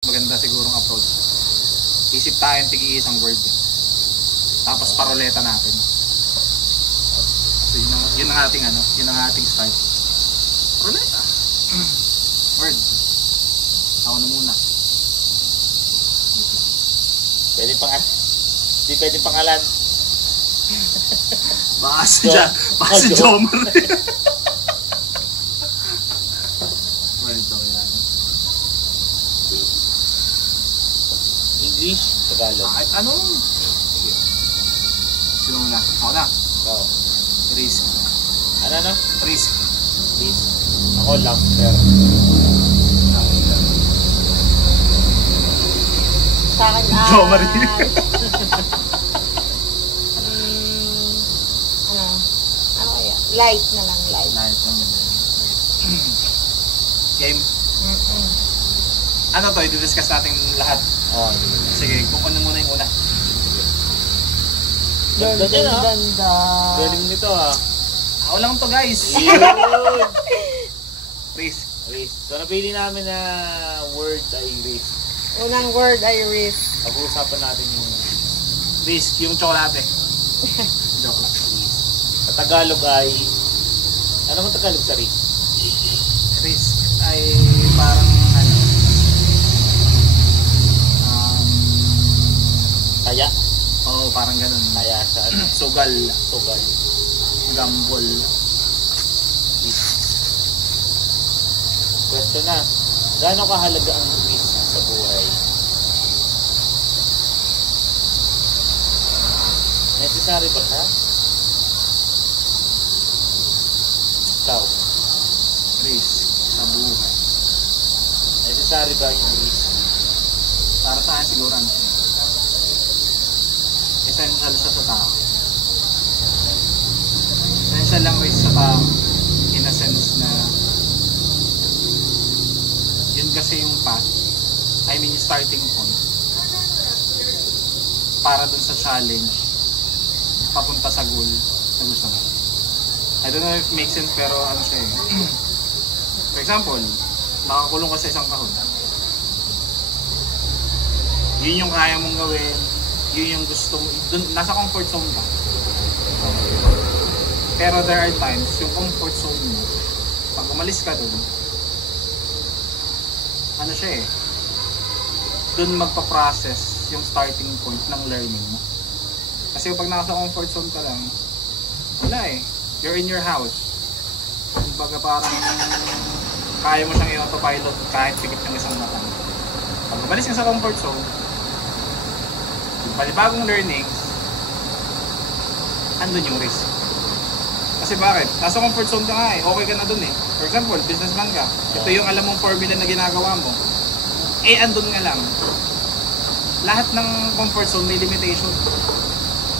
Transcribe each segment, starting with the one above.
Maganda sigurong approach. Isip tayo tig-iisang word. Tapos paroleta natin. So yun ang ating yun ang ating start. Paroleta. Word. Ako na muna. Pwede hindi pwede pangalan. Baka si Jomar. Word daw yan. English, Tagalog. Kahit ano? Sige. Sino muna? Ako na. Oo. Risk. Ano? Risk. Risk. Ako, laughter. Sa akin Jomar. ano kaya? Light na lang, light. Light naman. Game. Ano to? I-discuss natin lahat. Oh, sige, kung ano muna yung una. Ganda dyan ha. Ganda. Galing nito ha. Ako lang to guys. Risk. Risk. So napili namin na word ay risk. Unang word ay risk. Pag-uusapan natin yung Risk, yung tsokolate. Joke lang. risk. Sa Tagalog ay, ano mo Tagalog sa risk? Risk ay parang Kaya. Oo, parang ganun. Kaya sa Sugal. Sugal. Gambol. Question na. Gaano kahalaga ang risk sa buhay? Necessary ba siya? Ikaw. Risk sa buhay. Necessary ba yung risk? Para sa akin siguro essential siya sa tao. Essential lang risk sa tao in a sense na yun kasi yung path, I mean yung starting point para dun sa challenge papunta sa goal na gusto mo. I don't know if it makes sense pero ano siya eh. For example, makakulong ka sa isang kahon. Yun yung kaya mong gawin, yun yung gusto mo, dun, nasa comfort zone ka. Pero there are times yung comfort zone mo, pag umalis ka dun, ano siya eh, dun magpa-process yung starting point ng learning mo. Kasi pag nasa comfort zone ka lang, wala eh, you're in your house. Kumbaga parang kaya mo siyang i-autopilot kahit pikit ng isang mata. Pag umalis ka sa comfort zone, yung panibagong learnings, andun yung risk. Kasi bakit? Nasa comfort zone ka nga eh, okay ka na dun eh. For example, businessman ka, ito yung alam mong formula na ginagawa mo, eh andun nga lang. Lahat ng comfort zone may limitation.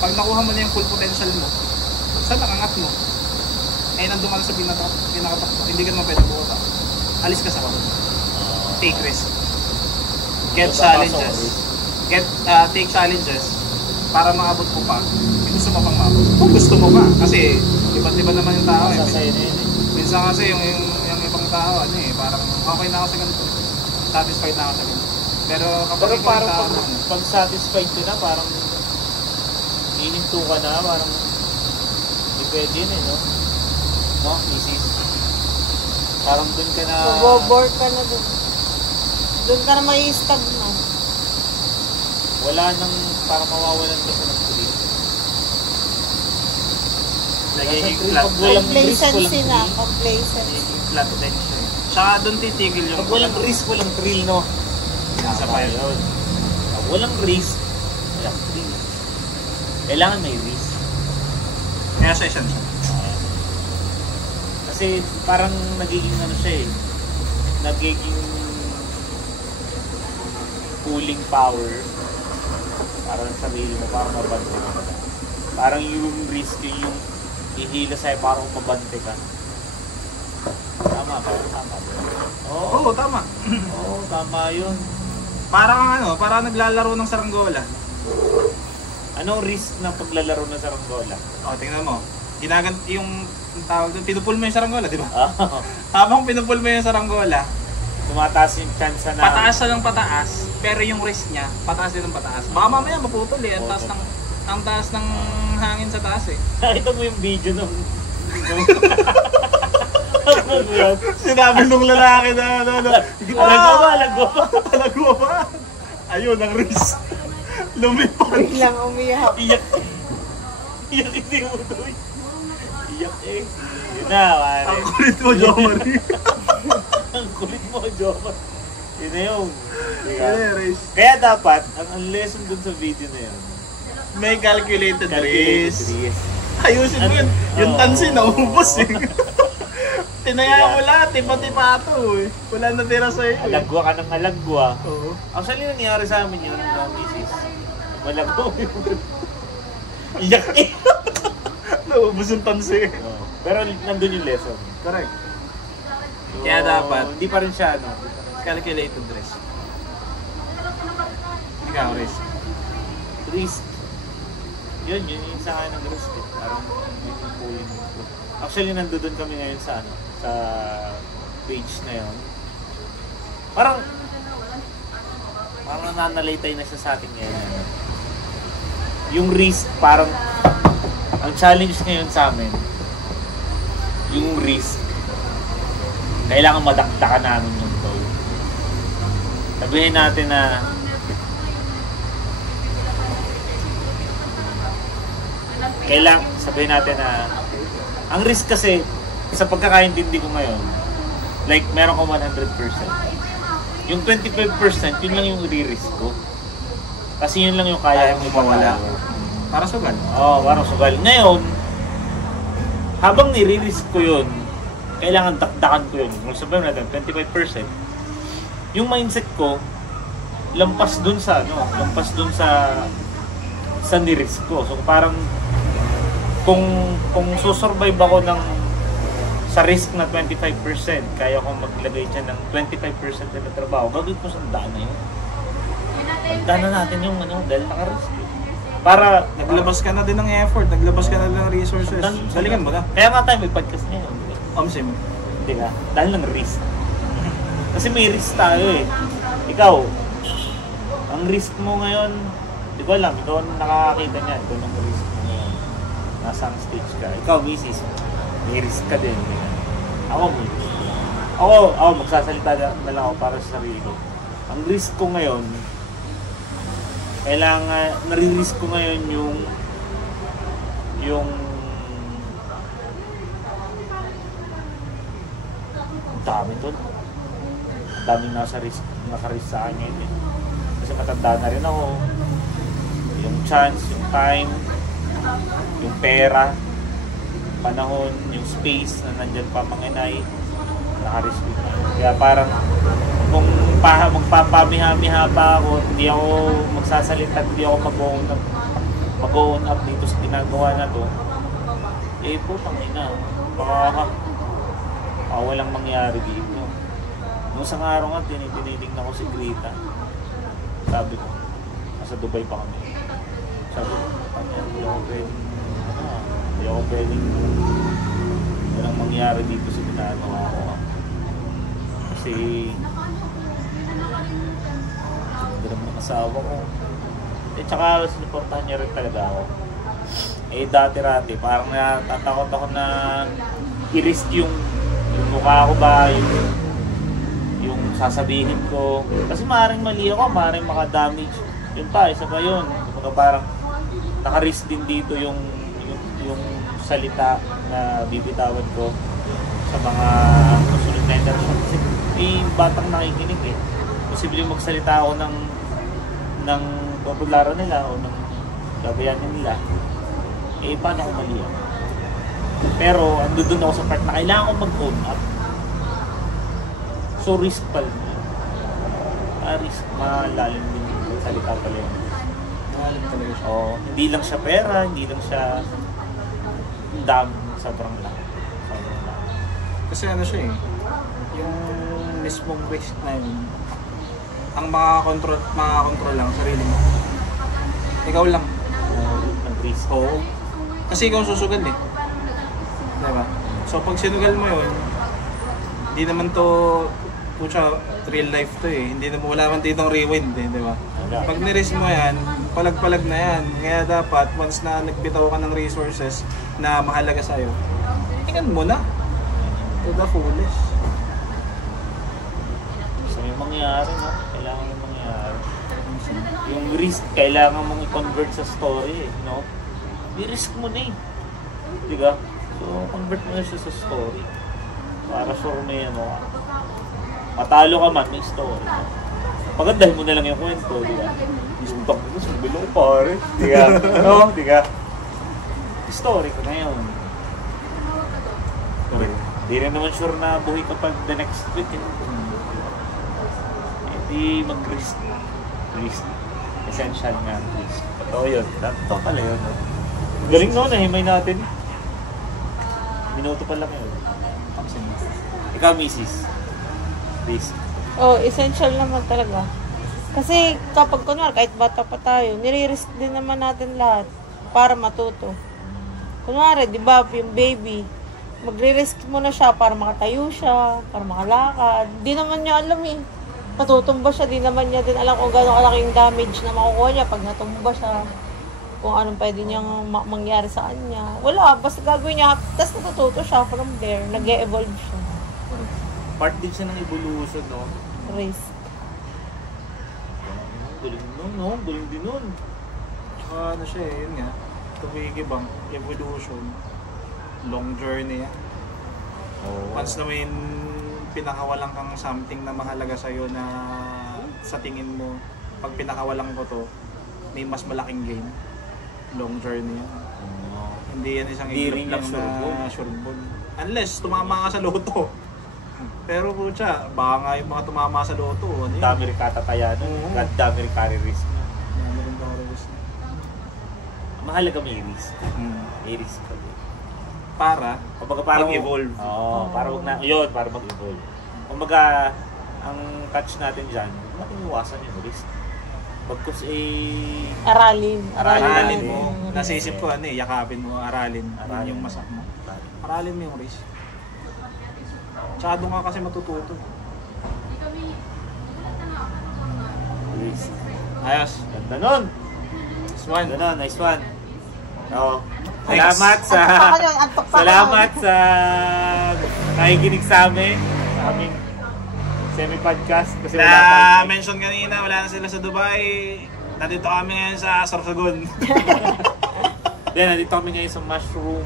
Pag nakuha mo na yung full potential mo, saan nakangat mo? Eh nandun ka na sa pinakatak, hindi ka naman pwede buka. Alis ka sa comfort zone. Take risk. Get challenges. Take challenges para maabot mo pa yung gusto mo pang maabot. Kung gusto mo pa, kasi iba't iba naman yung tao eh. Minsan kasi yung ibang tao parang okay na ako sa ganito, satisfied na ako sa ganito. Pero parang pag satisfied ka na, parang hininto ka na, parang hindi pwede yun eh, no? No, misis? Parang dun ka na Bobor ka na dun. Dun ka na may stab na. Wala nang, parang mawawalan ka sa nag-trip. nagiging flat. Complacency na. Complacency. Nagiging flat din siya eh. Tsaka doon titigil yung... Pag walang risk, walang thrill, no? Nasa pa yun. Pag walang risk, walang thrill. Kailangan may risk. Kaya siya essential. Kasi parang nagiging ano siya eh. Nagiging pulling power para sa sarili mo, parang mabante ka. Parang yung risk yung ihila sa'yo, parang mabante ka. Tama ba? Tama ba? Oo, tama. Oo, tama yun. Parang parang naglalaro ng saranggola. Anong risk ng paglalaro ng saranggola? Tingnan mo. Yung tawag doon, pinupul mo yung saranggola, di ba? Oh. Habang pinupul mo yung saranggola, tumataas yung chance na Pataas siya ng pataas, pero yung risk niya, pataas din ng pataas. Baka mamaya maputol eh, ang taas ng hangin sa taas eh. Nakita mo yung video nung Sinabi nung lalaki na alagwa ba? Ayun, ang risk. Lumipad. Biglang umiyak. Iyak hindi mo doon. Iyak eh. Yun na, pare. Ang kulit mo, Jomari. Ang kulit mo, Jomar. Yun na yun. Risk. Kaya dapat, ang lesson dun sa video na yun, May calculated risk. risk. Ayusin mo yun. Yung tansi, naubos eh. Tinaya mo lahat, tipa-tipa ito eh. Wala na tira sa'yo eh. Alagwa ka ng alagwa. Oo. Actually, nangyari sa amin yun, misis. Malagwa yun. Iyak eh. Naubos yung tansi. Pero nandun yung lesson. Correct. So, Kaya dapat, hindi pa rin siya, calculated risk. Ikaw, risk. Risk. Yun yung sa akin ng risk. Parang yung pulling ko. Actually, nandoon kami ngayon sa page na yun. Parang nananalaytay na siya sa atin ngayon. Yung risk, parang ang challenge ngayon sa amin, yung risk, kailangan madakdakan namin yung goal. Sabihin natin na sabihin natin na ang risk kasi sa pagkakaintindi ko ngayon, like meron ko 100%. Yung 25%, yun lang yung i-risk ko. Kasi yun lang yung kaya mo mawala. Para sugal. Oo, parang sugal. Ngayon, habang nire-risk ko yun, kailangan dakdakan ko yun. Kung sabihin natin, 25%, yung mindset ko, lampas dun sa ni-risk ko. So parang, kung susurvive ako sa risk na 25%, kaya ko maglagay dyan ng 25% na trabaho, gagawin ko sa daan na yun. Daan na natin yung dahil naka-risk. Para Naglabas ka na din ng effort, naglabas ka na din ng resources. Galingan ba ka? Kaya nga tayo may podcast ngayon. Omsim. Hindi ka? Dahil ng risk. Kasi may risk tayo eh. Ikaw, ang risk mo ngayon, di ko alam, ikaw nakakakita niyan, ito ng risk mo ngayon. Nasa ang stage ka. Ikaw, misis, may risk ka din. Ako, may risk. Ako, magsasalita na lang ako para sa sarili ko. Ang risk ko ngayon, kailangan, nare-risk ko ngayon yung dami to. Daming naka-risk sa akin ngayon eh. Kasi matanda na rin ako. Yung chance, yung time, yung pera, panahon, yung space na nandyan pa mga inay, naka-risk ko na. Kaya parang kung magpapamiha-miha pa ako, hindi ako magsasalita, hindi ako mag-own up dito sa ginagawa na to, eh putang ina, baka walang mangyari dito. Nung isang araw nga, tinitingnan ko si Greta. Sabi ko, nasa Dubai pa kami. Sabi ko, hindi ako pwedeng walang mangyari dito sa ginagawa ko. Kasi ganda ng asawa ko. Eh tsaka sinuportahan niya rin talaga ako. Eh dati-rati parang natatakot ako na i-risk yung mukha ko ba, yung sasabihin ko. Kasi maaaring mali ako, maaaring maka-damage. Yun pa, isa pa yun. Kumbaga parang naka-risk din dito yung salita na bibitawan ko sa mga susunod na interaction. Kasi may batang nakikinig eh. Posibleng magsalita ako ng popularan nila o ng gabayanin nila. Eh, paano ako mali ako? Pero, ando doon ako sa part na kailangan ko mag-own up. So, risk pala niya. Risk, malalim din yung salita pala yun. Malalim talaga siya. Hindi lang siya pera, hindi lang siya dami, sobrang laki. Kasi ano siya eh, yung mismong risk na yun, ang makakontrol lang, sarili mo. Ikaw lang. Ang risk. Oo. Kasi ikaw ang susugal eh. Diba? So pag sinugal mo yun, hindi naman to pucha, real life to eh. Hindi naman, wala man ditong rewind eh, di ba? Wala. Pag ni-risk mo yan, palag-palag na yan. Kaya dapat, once na nagbitaw ka ng resources na mahalaga sa'yo, tingnan mo na. To the fullest. So may mangyayari, no? Kailangan may mangyayari. Yung risk, kailangan mong i-convert sa story, eh, no? I-risk mo na eh. Diba? So, convert mo na siya sa story. Para sure may ano, matalo ka man, may story. Pagandahin mo na lang yung kwento, diba? Isuntak mo, sumbilo ko pare. Diba? No? Diba? Story ko na yun. Di rin naman sure na buhay ka pag the next week. Di mag-risk. Risk. Essential nga ang risk. Totoo yun. Totoo pala yun. No? Galing no, nahimay natin. Minuto pa lang yun. Ikaw, Mrs. Risk. Oh, essential naman talaga. Kasi kapag kunwari, kahit bata pa tayo, nire-risk din naman natin lahat para matuto. Kunwari, di ba, yung baby, magre-risk mo na siya para makatayo siya, para makalakad. Di naman niya alam eh. Matutumba siya, di naman niya din alam kung gano'ng kalaking damage na makukuha niya pag natumba siya. Kung anong pwede niyang mangyari sa kanya. Wala, basta gagawin niya. Tapos natututo siya from there. Nag-e-evolve siya. Part din siya ng evolution, no? Risk. Galing nun, no? Galing din nun. Ano siya eh, yun nga. Tumigibang, evolution. Long journey yan. Oh. Once na may pinakawalan kang something na mahalaga sa'yo na sa tingin mo, pag pinakawalan ko to, may mas malaking gain. Long journey yan. Hindi yan isang iglap lang na sureball. Unless tumama ka sa loto. Pero putya, baka nga yung mga tumama sa loto. Ano yun? Dami rin katatayanan. Dami rin carry risk. Dami rin carry risk. Mahalaga may risk. May risk ka. Para mag-evolve. Oo, para wag na, yun, para mag-evolve. Kumbaga, ang catch natin dyan, natin iwasan yung risk. Pagkus Aralin mo. Nasa isip ko, yakapin mo, aralin yung masak mo. Aralin mo yung risk. Tsaka doon nga kasi matututo. Risk. Ayos. Ganda nun. Nice one. Ganda nun, nice one. Oo. Thanks. Salamat sa nakikinig sa amin. Sa aming semi-podcast. Kasi wala mention kanina, wala na sila sa Dubai. Nandito kami ngayon sa Sorsogon. Nandito kami ngayon sa Mushroom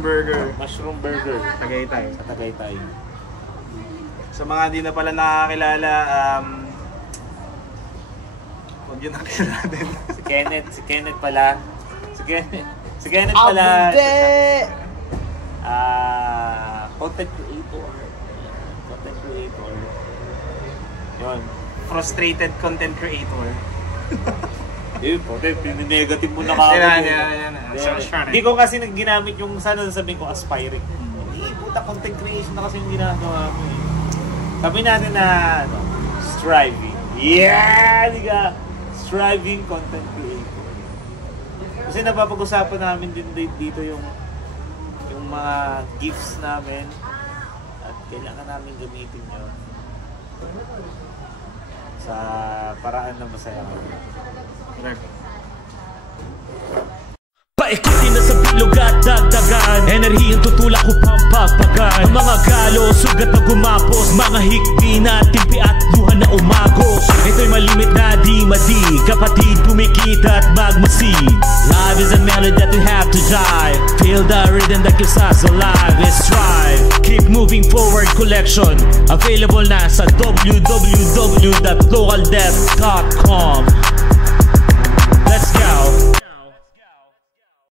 Burger. Tagaytay. Sa Tagaytay. Sa mga hindi na pala nakakilala, huwag yun nakilala din. Si Kenneth pala. Content creator. Yun. Frustrated content creator. Negative mo na kami. Hindi ko kasi ginamit yung sana sabihin ko aspiring. Hindi, puta content creation na kasi yung ginagawa mo. Sabi natin na striving. Yeah! Diga! Striving content creator. Kasi napapag-usapan namin din dito yung mga gifts namin at kailangan namin gamitin yun sa paraan na masaya kami. Paikutin na sa bilog at dagdagan, enerhiyang tutulak upang pagpagan. Ang mga galo, sugat na gumapos, mga hikbi na timpi at luha na umagos. Ito'y malimit na di madi, kapatid kumikita at magmasid. Life is a melody that we have to drive. Feel the rhythm that keeps us alive. Let's strive, keep moving forward collection. Available na sa www.localdeath.com.